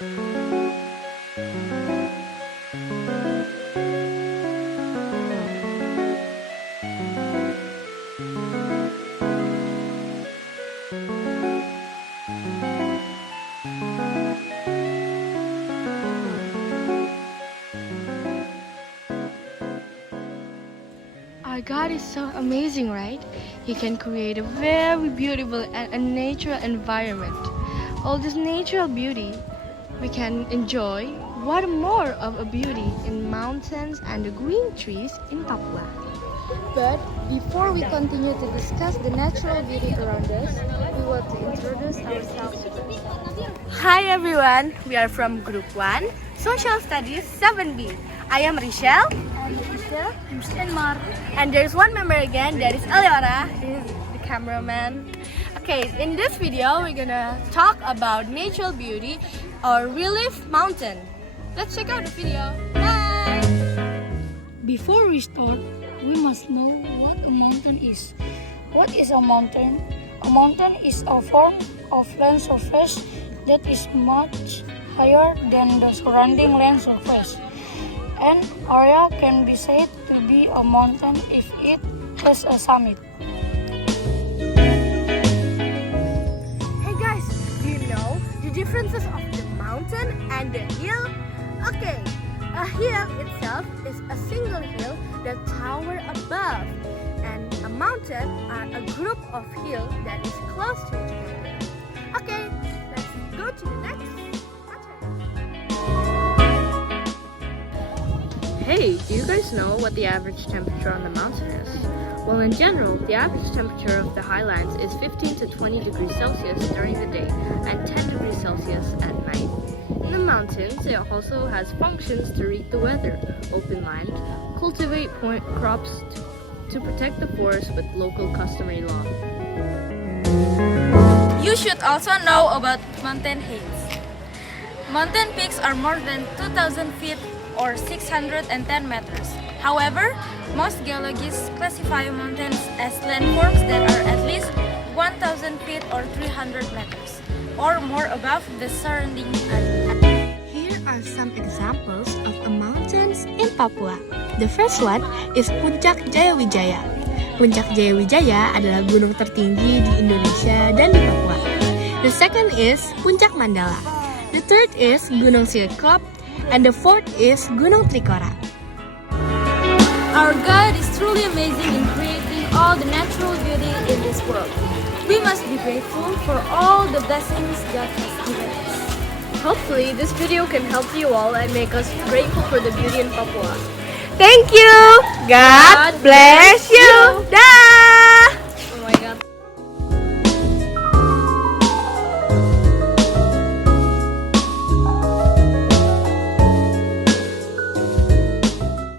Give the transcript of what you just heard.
Our God is so amazing, right? He can create a very beautiful and a natural environment. All this natural beauty we can enjoy. What more of a beauty in mountains and the green trees in Papua. But before we continue to discuss the natural beauty around us, we want to introduce ourselves. Hi everyone, we are from Group 1, Social Studies 7B. I am Richelle. And Leticia, Stenmart. And there's one member again, that is Eleora. He's the cameraman. Okay, in this video, we're gonna talk about natural beauty or relief mountain. Let's check out the video. Bye! Before we start, we must know what a mountain is. What is a mountain? A mountain is a form of land surface that is much higher than the surrounding land surface. An area can be said to be a mountain if it has a summit. Hey guys, do you know the differences of the mountain and the hill? Okay, a hill itself is a single hill that tower above, and a mountain are a group of hills that is close to each other. Okay, let's go to the next pattern. Hey, do you guys know what the average temperature on the mountain is? Well, in general, the average temperature of the highlands is 15 to 20 degrees Celsius during the day and 10 degrees Celsius at night. In the mountains, it also has functions to read the weather, open land, cultivate crops, to protect the forest with local customary law. You should also know about mountain heights. Mountain peaks are more than 2,000 feet or 610 meters. However, most geologists classify mountains as landforms that are at least 1,000 feet or 300 meters or more above the surrounding area. Here are some examples of a mountains in Papua. The first one is Puncak Jayawijaya. Puncak Jayawijaya adalah gunung tertinggi di Indonesia dan di Papua. The second is Puncak Mandala. The third is Gunung Silkop. And the fourth is Gunung Trikora. Our God is truly amazing in creating all the natural beauty in this world. We must be grateful for all the blessings God has given us. Hopefully, this video can help you all and make us grateful for the beauty in Papua. Thank you! God bless you!